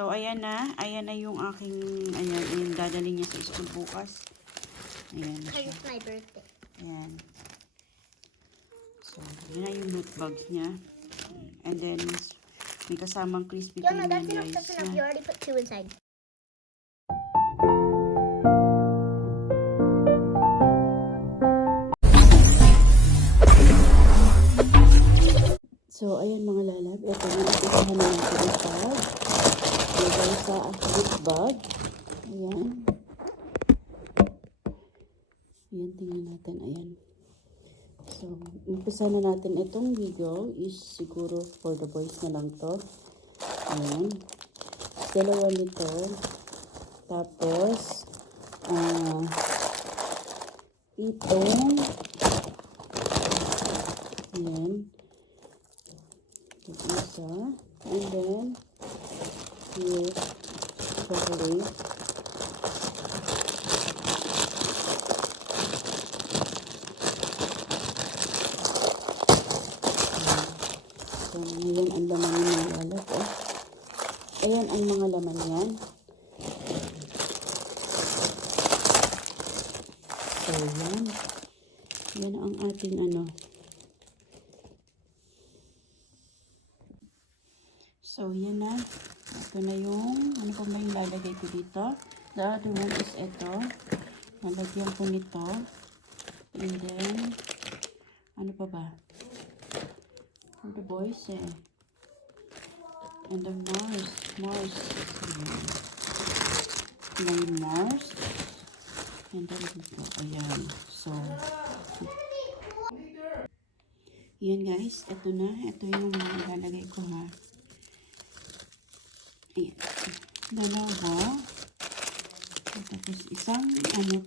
So, ayan na. Ayan na yung aking, ayan, yung dadalhin niya sa school bukas. Ayan na siya. It's my birthday. Ayan. So, yun na yung note bags niya. And then, may kasamang crispy Yo, no, Kreme that's yan, enough. guys. That's enough. You already put 2 inside. So, ayan mga lalab. Ito na, isisahan na natin yung bag. Lagay sa book bag. Ayan. Ayan, tingnan natin. Ayan. So, umpisa na natin itong video is siguro for the boys na lang to. Ayan. Dalawa nito. Tapos, itong, ayan. Isa. And then, here's chocolate. So, ngayon ang laman ng mga lalap. Oh. Ayan ang mga laman yan. So, yan. Yan ang ating ano. So, yan na. Ito na yung, ano pa ba yung lalagay ko dito? The other one is ito. Lalagyan ko nito. And then, ano pa ba? For the boys eh. And the Mars. Mars. May Mars. And then dito. Ayan. So, yan guys. Ito na. Ito yung mga lalagay ko ha. Ayan. Dalawa. Tapos isang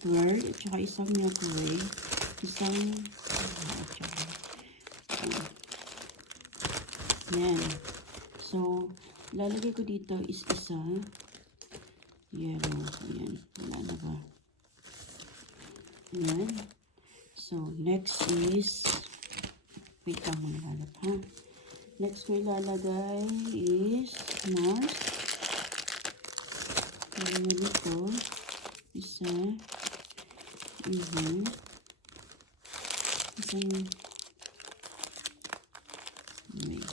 twirl. At saka isang microwave. Isang yan. So, lalagay ko dito is isa. Yellow. Ayan. Wala na ba? Ayan. So, next is wait lang mga lalap ha. Next ko ilalagay is Mars. Ayan na dito. Isa. Isang wait.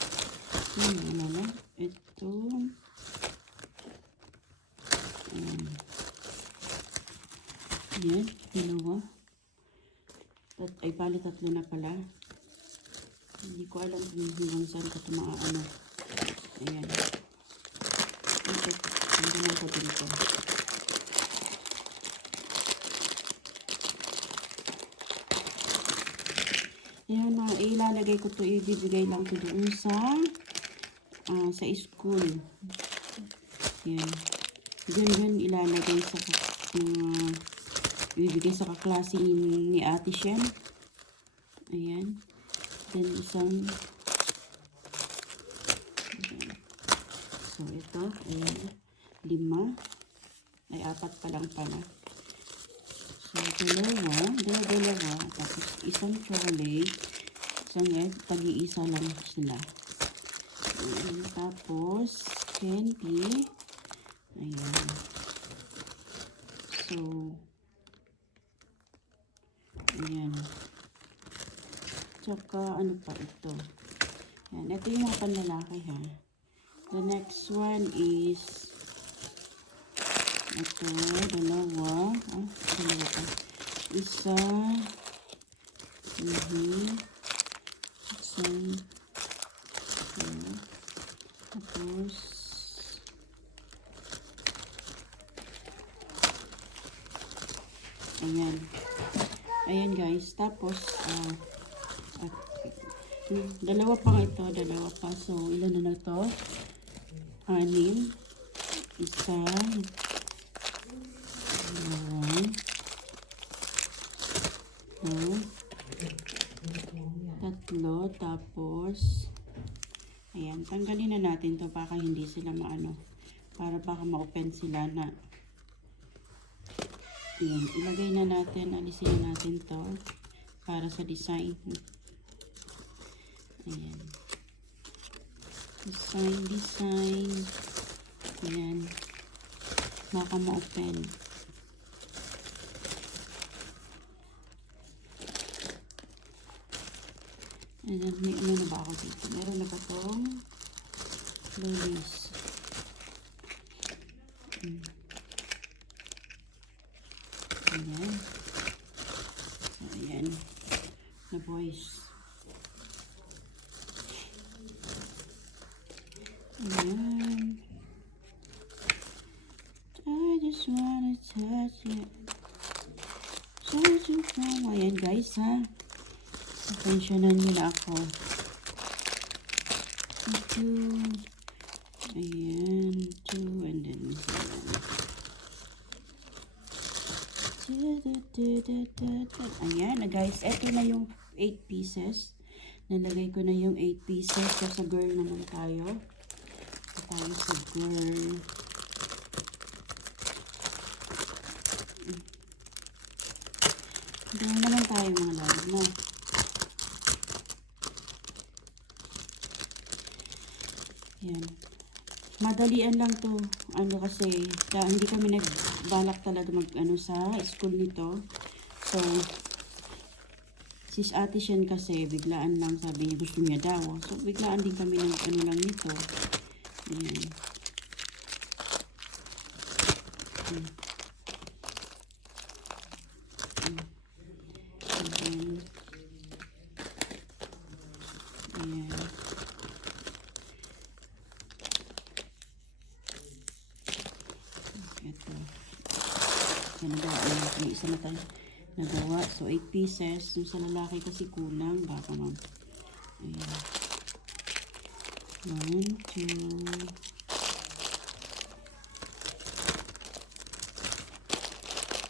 Ano na? Ito. Ayan. Dalawa. Ay, bali tatlo na pala. Hindi ko alam kung hanggang saan ko ito maaano. Ayan. Ito. Hindi na ko dito. Ayan na. Ilalagay ko ito. Ibibigay lang ito doon sa school. Ayan. Diyan ilalagay sa ibibigay sa kaklase ni Ate Shen. Ayan. Then isang ayan. So ito, ayan. 5. Ay 4 pa lang pala. So dalawa. Tapos isang chocolate. Isang tag-iisa lang sila. Ayan. Tapos candy. Ayan. So ayan. Tsaka, ano pa ito? Ayan. Ito yung mga panlalaki, ha? The next one is ito, dalawa. Dalawa pa. Isa. Isa. Tapos, ayan. Ayan, guys. Tapos, dalawa pa ito, dalawa pa. So, ilan na to? 6. Isa. Dalawa. Tatlo. Tapos, ayan. Tanggalin na natin to baka hindi sila maano. Para baka ma-open sila na. Ayan. Ilagay na natin. Alisin na natin to. Para sa design. Ayan. Design. Ayan. Baka ma-open. Ayan, may ano na ba ako dito? Meron na ba itong lilies? Ayan. Ayan. Na boys. Ayan. I just wanna touch it. Touch it from... Ayan guys ha. Atensyonan nyo na ako. Two. Ayan. Two and then ayan na guys. Ito na yung 8 pieces. Nalagay ko na yung 8 pieces. So sa girl naman tayo. Tayo sa girl. Doon naman tayo mga lalo na. Yan. Madalian lang to. Ano kasi, hindi kami nagbalak talaga mag-ano sa school nito. So, sis Ate Shen kasi, biglaan lang sabi niya gusto niya daw. So, biglaan din kami ng ano lang nito. Ayan. Ayan. Ito. Yan na daw. May isa na tayo nagawa. So, 8 pieces. Yung sa lalaki kasi kulang. Baka mag... Ayan. 1, 2...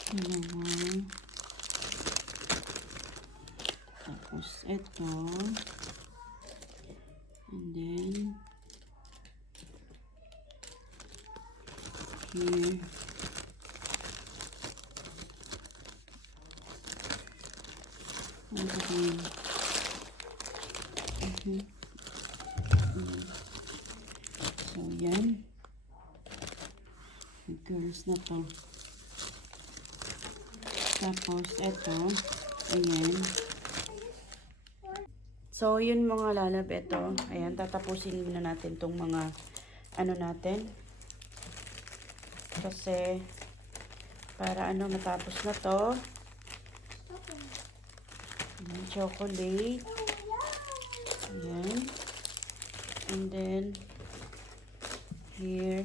Dalawa. Tapos, ito. And then, here. And again. So, yan. Girls na to. Tapos, ito. Ayan. So, yun mga lalab, ito. Ayan, tatapusin muna natin tong mga ano natin. Kasi, para ano, matapos na to. Ayan, chocolate. Ayan. And then, here.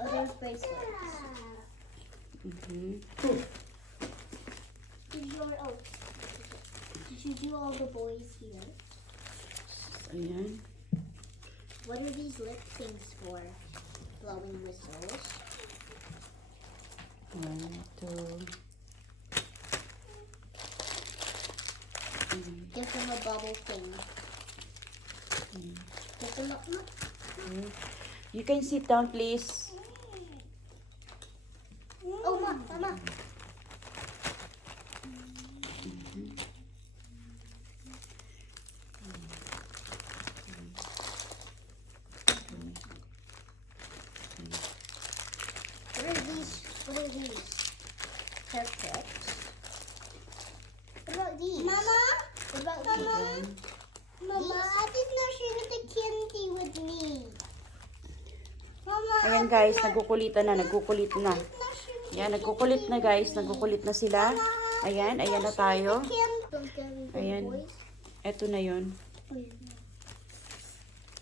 Other bracelets. Did you do all the boys here? Ayan. What are these lip things for? Blowing whistles. 1, 2. Give them a bubble thing. Give them a... You can sit down, please. Oh, Mama. What are these? Perfect. What about these? Mama? What about these? Mama, I did not share the candy with me. Mama, Ayan guys, nagkukulitan na. Ayan, nagkukulit na guys. Nagkukulit na sila. Ayan, ayan na tayo. Ayan. Eto na yun.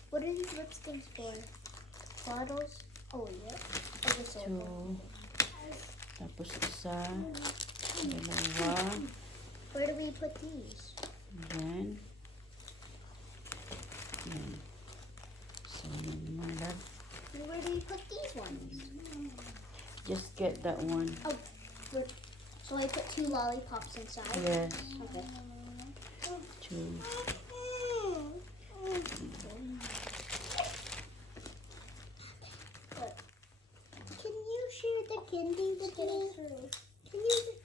What are these lipsticks for? Bottles? Oh, yeah. I guess so. 2. Tapos isa. Dalawa. Where do we put these? Ayan. Ayan. So, yun mga love. Where do we put these ones? Just get that one. Oh, good. So I put 2 lollipops inside? Yes. Okay. 2. Can you share the candy with me? Can you?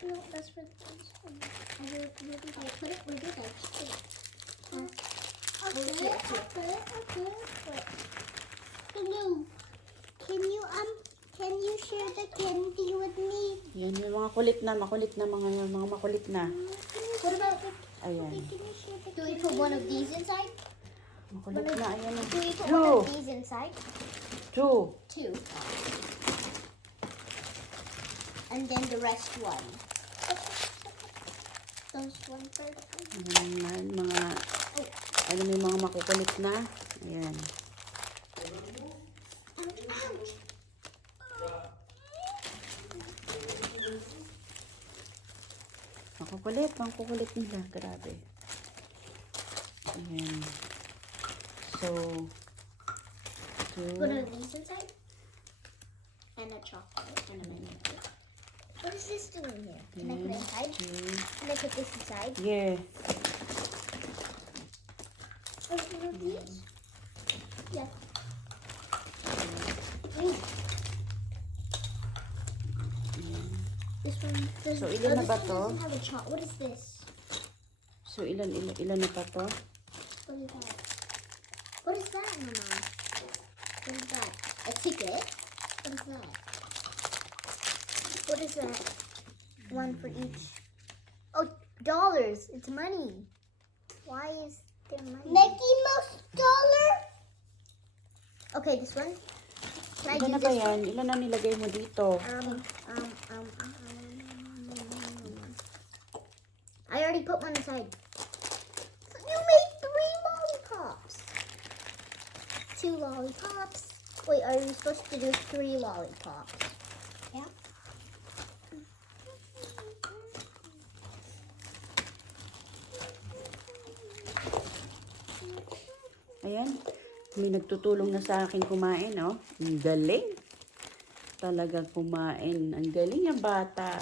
No, that's for the kids. I'll put it where did I put it? Okay. Wait. Can you share the candy with me? Yan, yung mga kulit na, makulit na, mga makulit na. What about the... Ayan. Can you share the Do we put one of these inside? Makulit na, ayan. Do we put Two. one of these inside? 2. 2. And then the rest one. Those one first. Ayan, mga, ano may mga makukulit na. Ayan. Ouch. Makukulit nila. Grabe. Ayan. So, Put one of these inside. And a chocolate. And a banana. What is this doing here? Can I put it inside? Can I put this inside? Yeah. Where's one of these? Yeah. Green. This one does, So, ilan na this ba one to? doesn't have a chop. What is this? So, ilan na pa to? What is that? What is that, Mama? What is that? A ticket? What is that? What is that? One for each. Oh, dollars. It's money. Why is there money? Mickey Mouse dollar? Okay, this one. Can I Ilan do na ba this yan? one? Ilan na nilagay mo dito? I already put one aside. You made 3 lollipops. 2 lollipops. Wait, are you supposed to do 3 lollipops? Yeah. Ayan. May nagtutulong na sa akin kumain, oh. Ang galing. Talagang kumain. Ang galing ang bata.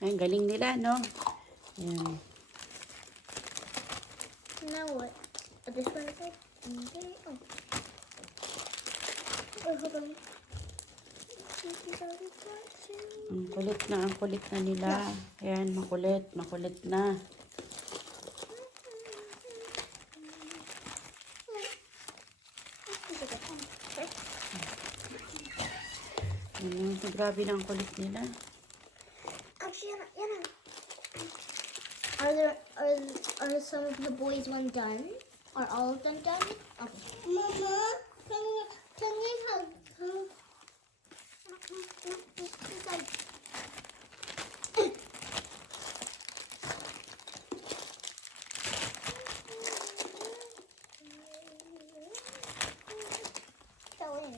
Ay, ang galing nila, no? Ayan. Now what? This one is like, okay. Oh. Oh, hold on. Ang kulit na nila. Ayan, makulit na. Ayan, grabe na ang kulit nila. Actually, Yana. Are some of the boys one done? Are all of them done? Okay. Mama, can we have inside? Go in.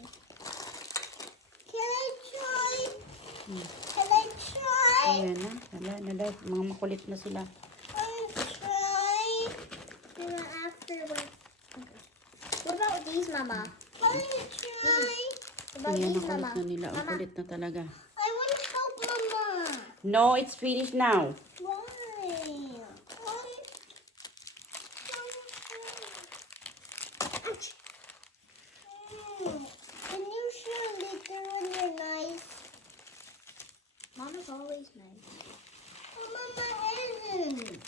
Can I try? Can I try? Ayan na. Nala. Mga makulit na sila. Try. And then after what? Okay. What about these, Mama? Can I try? What about Ayan, these, ang kulit Mama? na nila. Ang Mama, kulit na talaga. I want to help Mama. No, it's finished now. Why? Ouch. Can you show later when you're nice? Mama's always nice. Oh, Mama isn't.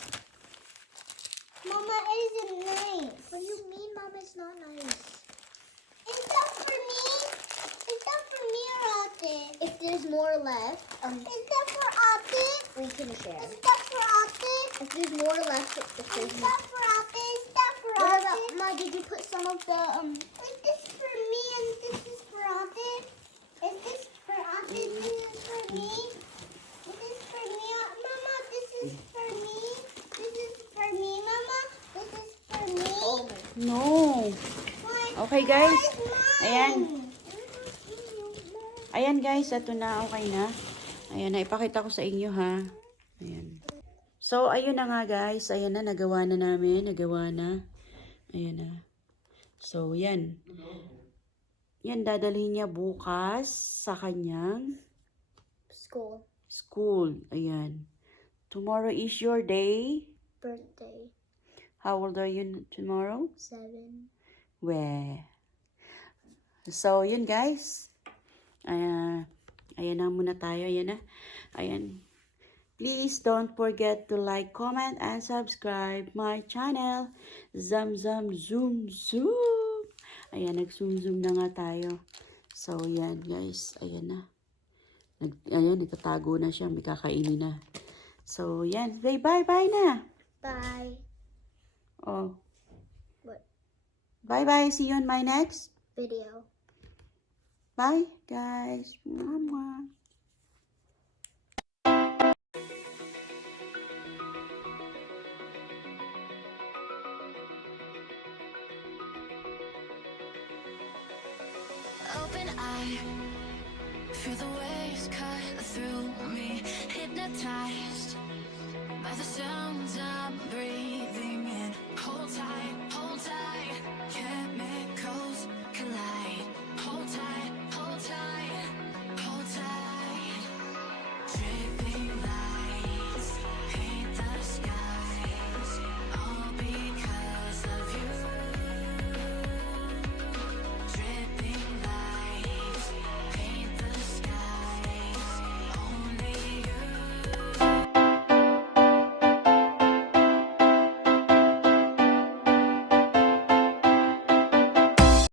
Mama isn't nice. What do you mean Mama's not nice? Is that for me? Is that for me or Ate? If there's more left, is that for Ate? We can share. Is that for Ate? If there's more left, is that for Ate? Is that for Ate? What about, Ma, did you put some of the, Is this for me and this is for Ate? Is this for Ate? This is for me? This is for me? Mama, this is for me? This is for me, Mama? This is for me? Oh my. No. Why? Okay, guys. Ayan. Mine. Ayan, guys. Ito na. Okay na. Ayan, naipakita ko sa inyo, ha. Ayan. So, ayun na nga, guys. Ayan na. Nagawa na namin. Nagawa na. Ayan na. So, yan. Yan, dadalhin niya bukas sa kanyang school. Ayan. Tomorrow is your day. Birthday. How old are you tomorrow? 7. Weh. So, yun guys. Ayan na muna tayo. Ayan na. Ayan. Please don't forget to like, comment, and subscribe my channel. Zoom, zoom. Ayan, nag-zoom na nga tayo. So, yan guys. Ayan na. Ayan, nagtatago na siya. May kakainin na. So, yan. Say bye-bye na. Bye. Oh. What? Bye-bye. See you on my next. Video. Bye, guys. Mwah. Open eye, feel the waves cut through me, hypnotized by the sounds I'm breathing.